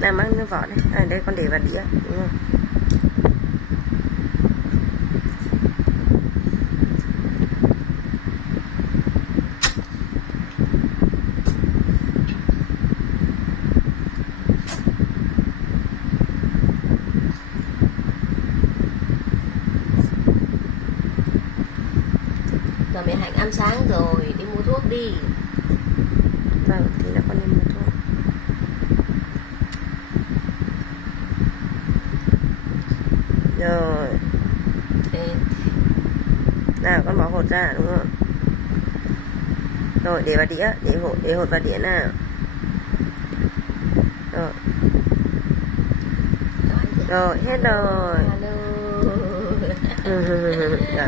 Làm mang vỏ này. À, đây con để vào đĩa đúng không? Giờ mẹ Hạnh ăn sáng rồi, đi mua thuốc đi. Vâng, thì nó con đi mua thuốc. Rồi. Thế. Nào con bỏ hột ra đúng không? Rồi để vào đĩa, để hột vào đĩa nào. Rồi. Rồi, hết rồi. Alo. Rồi.